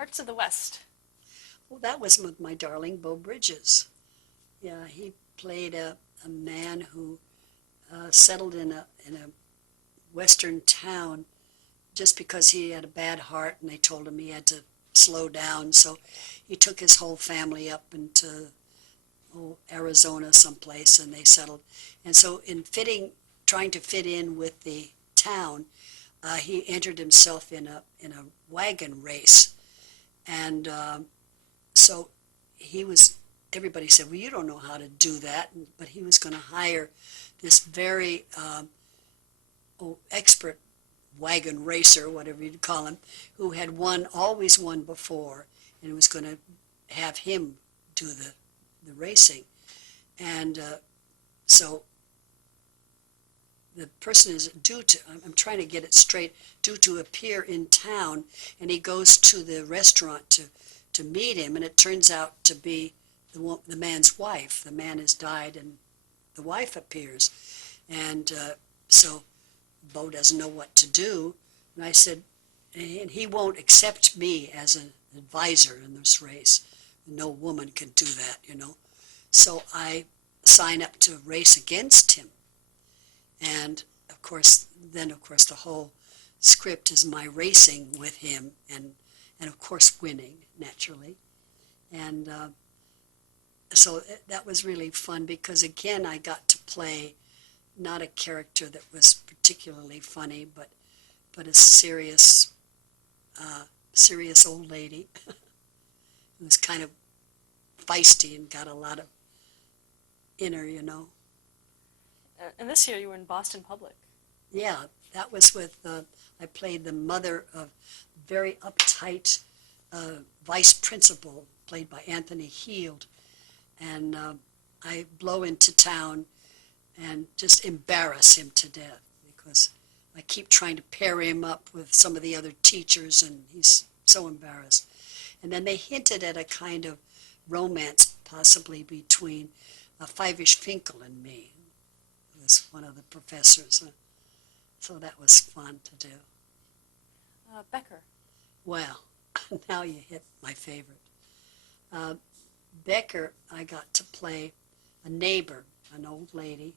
Hearts of the West. Well, that was with my darling Beau Bridges. Yeah, he played a man who settled in a western town just because he had a bad heart, and they told him he had to slow down. So he took his whole family up into Arizona someplace, and they settled. And so trying to fit in with the town, he entered himself in a wagon race, and so he was. Everybody said, "Well, you don't know how to do that," but he was going to hire this very expert wagon racer, whatever you'd call him, who had always won before, and was going to have him do the racing. And so the person is due to, I'm trying to get it straight, due to appear in town, and he goes to the restaurant to meet him, and it turns out to be the man's wife. The man has died, and the wife appears. And so Beau doesn't know what to do. And I said, and he won't accept me as an advisor in this race. No woman can do that. So I sign up to race against him. And of course, the whole script is my racing with him, and of course winning, naturally. And so that was really fun, because again I got to play not a character that was particularly funny, but a serious old lady who was kind of feisty and got a lot of inner. And this year you were in Boston Public. Yeah, that was with, I played the mother of very uptight vice principal, played by Anthony Heald. And I blow into town and just embarrass him to death, because I keep trying to pair him up with some of the other teachers, and he's so embarrassed. And then they hinted at a kind of romance possibly between Fivish Finkel and me, who was one of the professors. So that was fun to do. Becker. Well, now you hit my favorite. Becker, I got to play a neighbor, an old lady,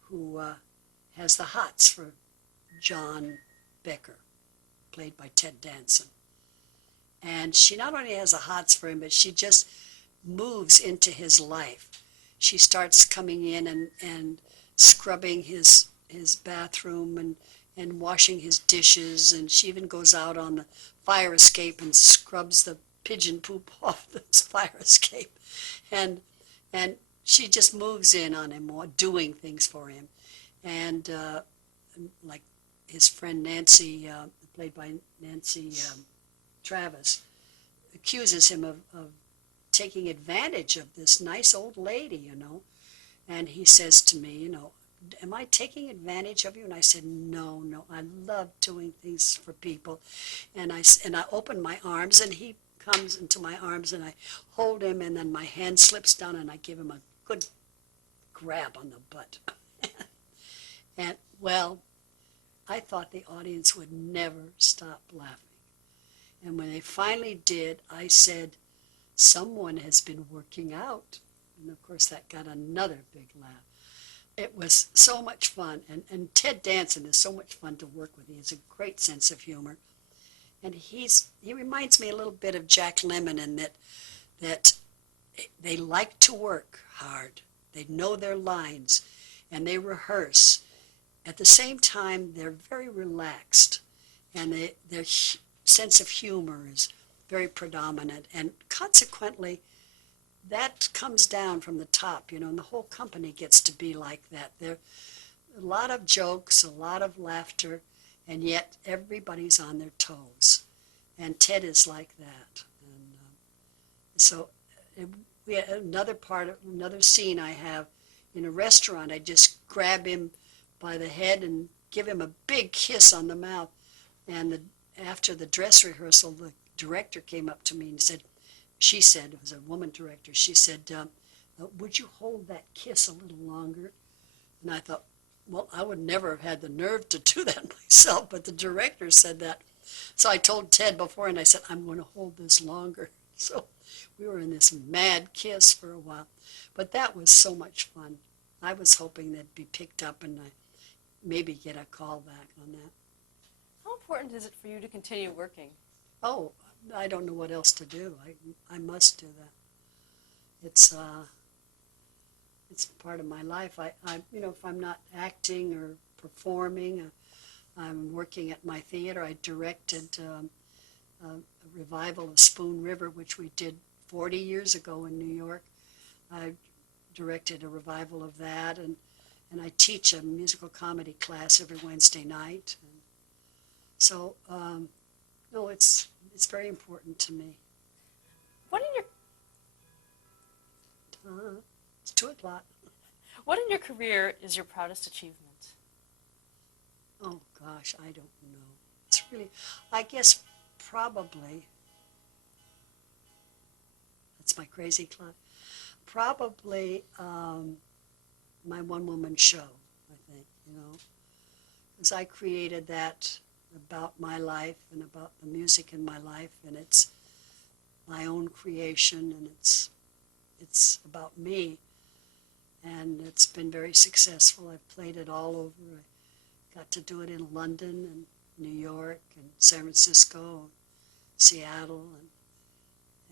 who has the hots for John Becker, played by Ted Danson. And she not only has the hots for him, but she just moves into his life. She starts coming in and scrubbing his bathroom and washing his dishes, and she even goes out on the fire escape and scrubs the pigeon poop off this fire escape. And she just moves in on him, doing things for him. And like his friend Nancy, played by Nancy Travis, accuses him of taking advantage of this nice old lady, And he says to me, am I taking advantage of you? And I said, no, I love doing things for people. And I open my arms, and he comes into my arms, and I hold him, and then my hand slips down, and I give him a good grab on the butt. And, well, I thought the audience would never stop laughing. And when they finally did, I said, someone has been working out. And of course that got another big laugh. It was so much fun, and Ted Danson is so much fun to work with. He has a great sense of humor, and he reminds me a little bit of Jack Lemmon in that they like to work hard. They know their lines, and they rehearse. At the same time, they're very relaxed, and their sense of humor is very predominant, and consequently, that comes down from the top, and the whole company gets to be like that. There are a lot of jokes, a lot of laughter, and yet everybody's on their toes. And Ted is like that. And so we had another scene I have in a restaurant. I just grab him by the head and give him a big kiss on the mouth. And after the dress rehearsal, the director came up to me and she said, it was a woman director, she said, would you hold that kiss a little longer? And I thought, well, I would never have had the nerve to do that myself, but the director said that. So I told Ted before, and I said, I'm going to hold this longer. So we were in this mad kiss for a while. But that was so much fun. I was hoping that'd be picked up and I maybe get a call back on that. How important is it for you to continue working? Oh, I don't know what else to do. I must do that. It's part of my life. If I'm not acting or performing, I'm working at my theater. I directed a revival of Spoon River, which we did 40 years ago in New York. I directed a revival of that, and I teach a musical comedy class every Wednesday night. And so, no, it's very important to me. What in your It's 2 o'clock. What in your career is your proudest achievement? Oh gosh, I don't know. It's really, I guess probably, that's my crazy clock, probably my one-woman show, I think, because I created that about my life and about the music in my life, and it's my own creation, and it's about me, and it's been very successful. I've played it all over. I got to do it in London and New York and San Francisco, Seattle,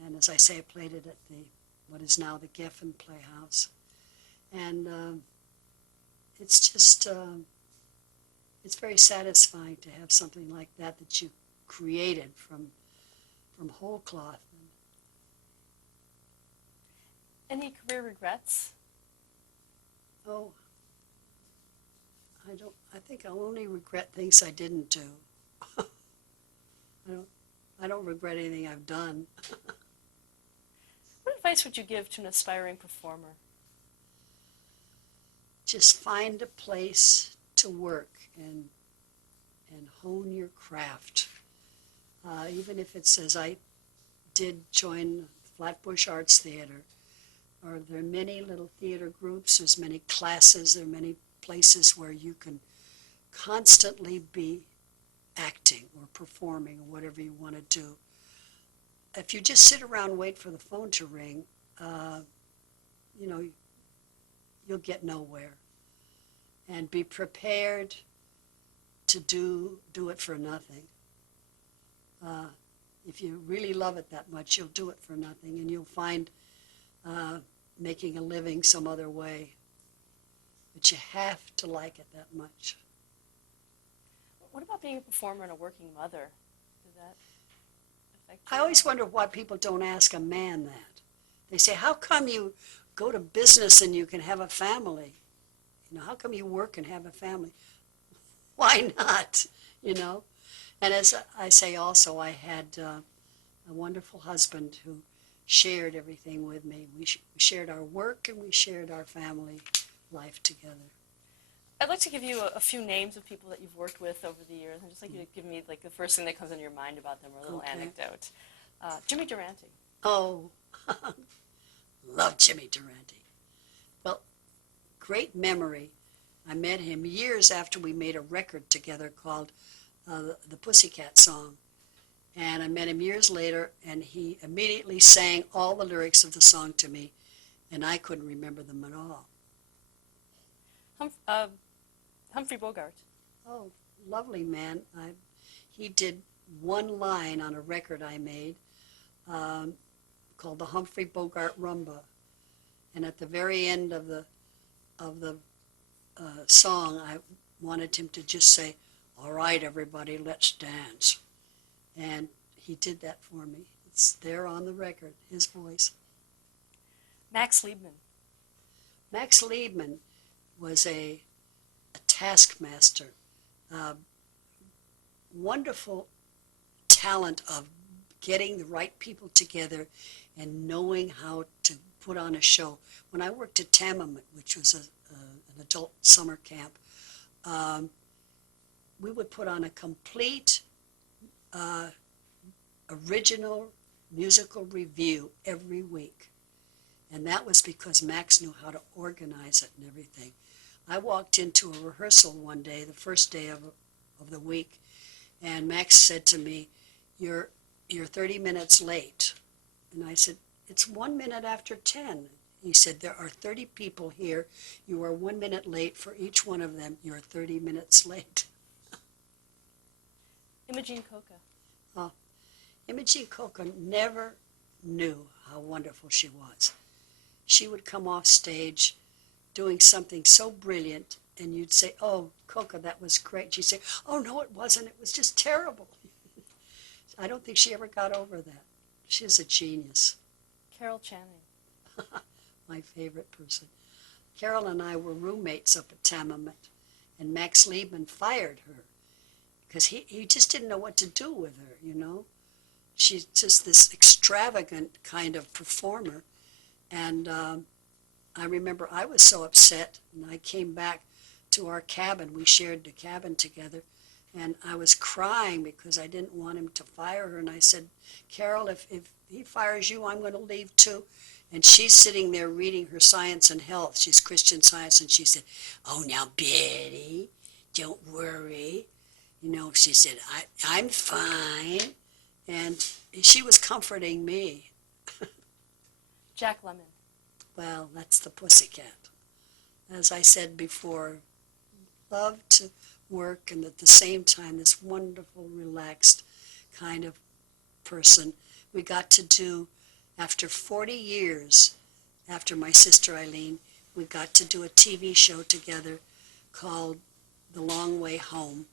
and as I say, I played it at what is now the Geffen Playhouse, and it's just it's very satisfying to have something like that you created from whole cloth. Any career regrets? Oh, I think I'll only regret things I didn't do. I don't regret anything I've done. What advice would you give to an aspiring performer? Just find a place to work and hone your craft. Even if it's, as I did join Flatbush Arts Theater, or there are many little theater groups, there's many classes, there are many places where you can constantly be acting or performing or whatever you want to do. If you just sit around and wait for the phone to ring, you'll get nowhere. And be prepared to do it for nothing. If you really love it that much, you'll do it for nothing, and you'll find making a living some other way. But you have to like it that much. What about being a performer and a working mother? Does that affect you? I always wonder why people don't ask a man that. They say, how come you go to business and you can have a family? How come you work and have a family? Why not? And as I say also, I had a wonderful husband who shared everything with me. We shared our work and we shared our family life together. I'd like to give you a few names of people that you've worked with over the years. I'd just like you to give me like the first thing that comes into your mind about them, or a little anecdote. Jimmy Durante. Oh, love Jimmy Durante. Well, great memory. I met him years after we made a record together called the Pussycat Song. And I met him years later, and he immediately sang all the lyrics of the song to me, and I couldn't remember them at all. Humphrey Bogart. Oh, lovely man. He did one line on a record I made called the Humphrey Bogart Rumba. And at the very end of the song, I wanted him to just say, "All right, everybody, let's dance." And he did that for me. It's there on the record, his voice. Max Liebman. Max Liebman was a taskmaster, wonderful talent of getting the right people together and knowing how to put on a show. When I worked at Tamament, which was an adult summer camp, we would put on a complete original musical review every week. And that was because Max knew how to organize it and everything. I walked into a rehearsal one day, the first day of the week, And Max said to me, you're 30 minutes late. And I said, it's 1 minute after 10. He said, there are 30 people here. You are 1 minute late for each one of them. You're 30 minutes late. Imogene Coca. Oh, Imogene Coca never knew how wonderful she was. She would come off stage doing something so brilliant, and you'd say, oh, Coca, that was great. She'd say, oh, no, it wasn't. It was just terrible. I don't think she ever got over that. She's a genius. Carol Channing. My favorite person. Carol and I were roommates up at Tamament, and Max Liebman fired her because he just didn't know what to do with her, you know. She's just this extravagant kind of performer, and I remember I was so upset, and I came back to our cabin. We shared the cabin together, and I was crying because I didn't want him to fire her, and I said, Carol, if he fires you, I'm going to leave too. And she's sitting there reading her Science and Health. She's Christian Science, and she said, oh, now, Betty, don't worry. You know, she said, I'm fine. And she was comforting me. Jack Lemmon. Well, that's the pussycat. As I said before, loved to work, and at the same time, this wonderful, relaxed kind of person. We got to do, after 40 years, after my sister Eileen, we got to do a TV show together called The Long Way Home,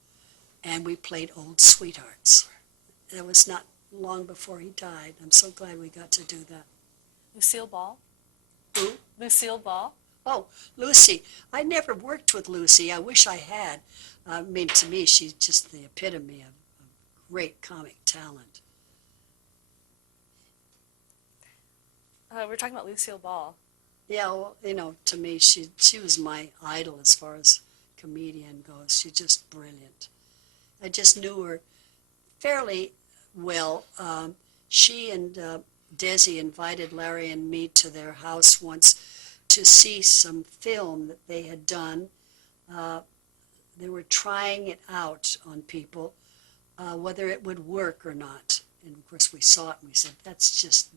and we played old sweethearts. That was not long before he died. I'm so glad we got to do that. Lucille Ball. Who? Lucille Ball. Oh, Lucy. I never worked with Lucy. I wish I had. I mean, to me, she's just the epitome of great comic talent. We're talking about Lucille Ball. Yeah, well, you know, to me, she was my idol as far as comedian goes. She's just brilliant. I just knew her fairly well. She and Desi invited Larry and me to their house once to see some film that they had done. They were trying it out on people, whether it would work or not. And of course we saw it and we said, that's just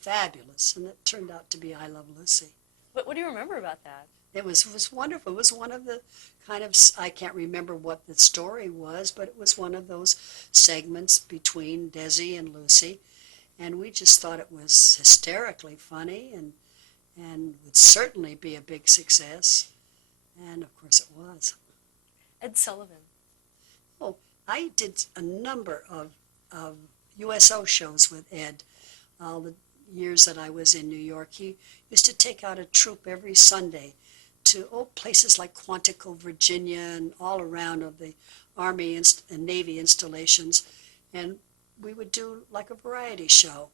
fabulous. And it turned out to be I Love Lucy. What do you remember about that? It was wonderful. It was one of the kind of, I can't remember what the story was, but it was one of those segments between Desi and Lucy. And we just thought it was hysterically funny and would certainly be a big success. And of course it was. Ed Sullivan. Oh, I did a number of USO shows with Ed all the years that I was in New York. He used to take out a troupe every Sunday to places like Quantico, Virginia, and all around of the Army and Navy installations. And we would do like a variety show.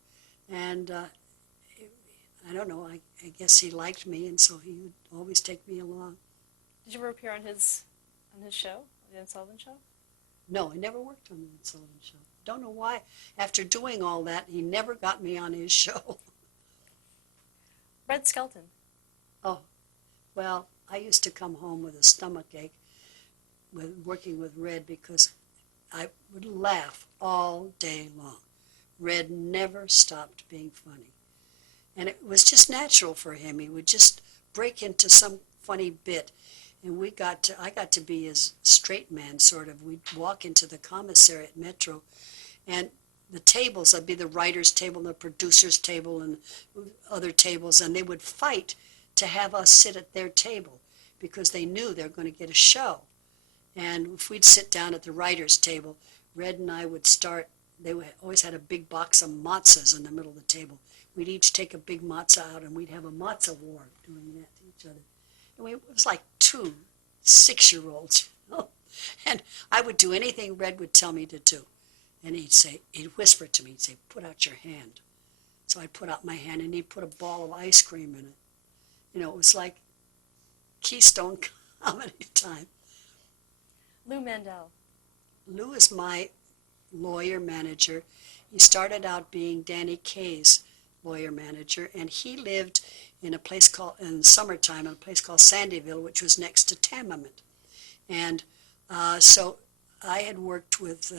And I don't know, I guess he liked me, and so he would always take me along. Did you ever appear on his show, the Ed Sullivan Show? No, I never worked on the Ed Sullivan Show. Don't know why. After doing all that, he never got me on his show. Red Skelton. Oh, well, I used to come home with a stomach ache working with Red because I would laugh all day long. Red never stopped being funny. And it was just natural for him. He would just break into some funny bit. And I got to be his straight man, sort of. We'd walk into the commissary at Metro, and the tables, I'd be the writer's table and the producer's table and other tables, and they would fight to have us sit at their table because they knew they were going to get a show. And if we'd sit down at the writer's table, Red and I would start, always had a big box of matzahs in the middle of the table. We'd each take a big matzah out, and we'd have a matzah war doing that to each other. And it was like 2 6-year-olds, you know? And I would do anything Red would tell me to do. And he'd whisper to me, he'd say, put out your hand. So I'd put out my hand, and he'd put a ball of ice cream in it. You know, it was like Keystone Comedy time. Lou Mandel. Lou is my lawyer manager. He started out being Danny Kaye's lawyer manager, and he lived in a place called, in summertime, in a place called Sandyville, which was next to Tamament. And so I had worked with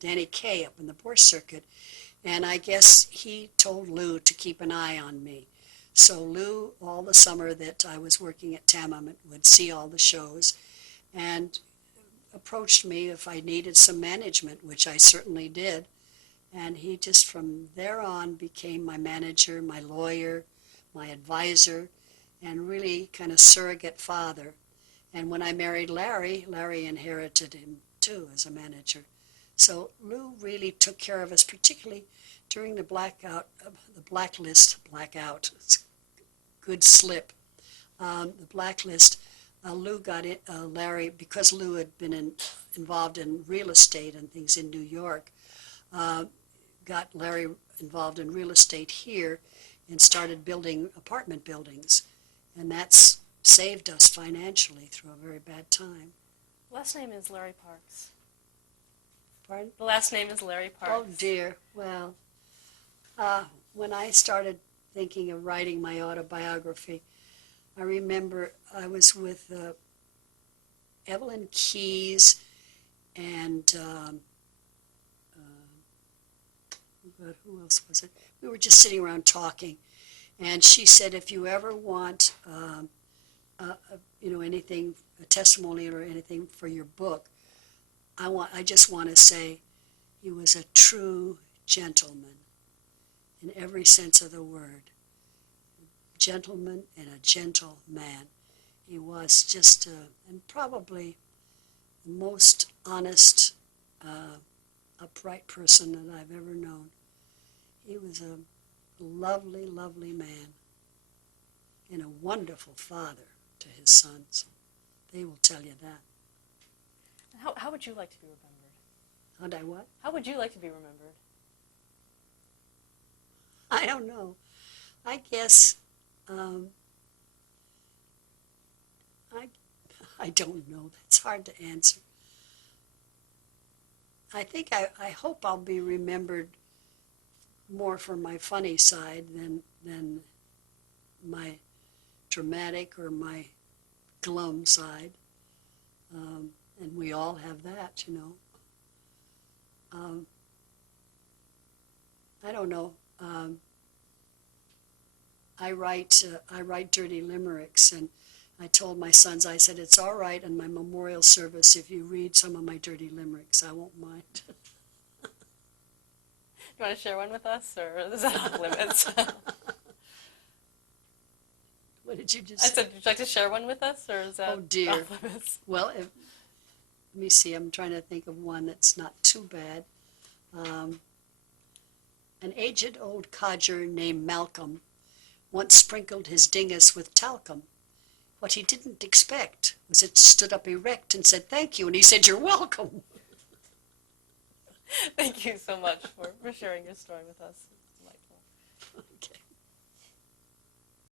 Danny Kaye up in the Bourse Circuit, and I guess he told Lou to keep an eye on me. So Lou, all the summer that I was working at Tamam, would see all the shows and approached me if I needed some management, which I certainly did. And he just from there on became my manager, my lawyer, my advisor, and really kind of surrogate father. And when I married Larry, Larry inherited him too as a manager. So Lou really took care of us, particularly during the blackout, the blackout, it's a good slip, the blacklist. Lou got it, Larry, because Lou had been involved in real estate and things in New York, got Larry involved in real estate here and started building apartment buildings. And that's saved us financially through a very bad time. Last name is Larry Parks. Pardon? The last name is Larry Parks. Oh dear. Well, when I started thinking of writing my autobiography, I remember I was with Evelyn Keyes and who else was it? We were just sitting around talking, and she said, if you ever want, anything, a testimonial or anything for your book, I just want to say he was a true gentleman in every sense of the word. Gentleman and a gentle man. He was just, and probably the most honest, upright person that I've ever known. He was a lovely, lovely man and a wonderful father to his sons. They will tell you that. How would you like to be remembered? How'd I what? How would you like to be remembered? I don't know. I guess, I don't know. That's hard to answer. I think I hope I'll be remembered more for my funny side than my dramatic or my glum side. And we all have that, you know. I don't know. I write dirty limericks, and I told my sons, I said, it's all right in my memorial service if you read some of my dirty limericks. I won't mind. You want to share one with us, or is that off limits? What did you just I say? said, would you like to share one with us, or is that Oh, dear. off limits? Well, let me see. I'm trying to think of one that's not too bad. An aged old codger named Malcolm once sprinkled his dingus with talcum. What he didn't expect was it stood up erect and said, thank you, and he said, you're welcome. Thank you so much for sharing your story with us. It's delightful. Okay.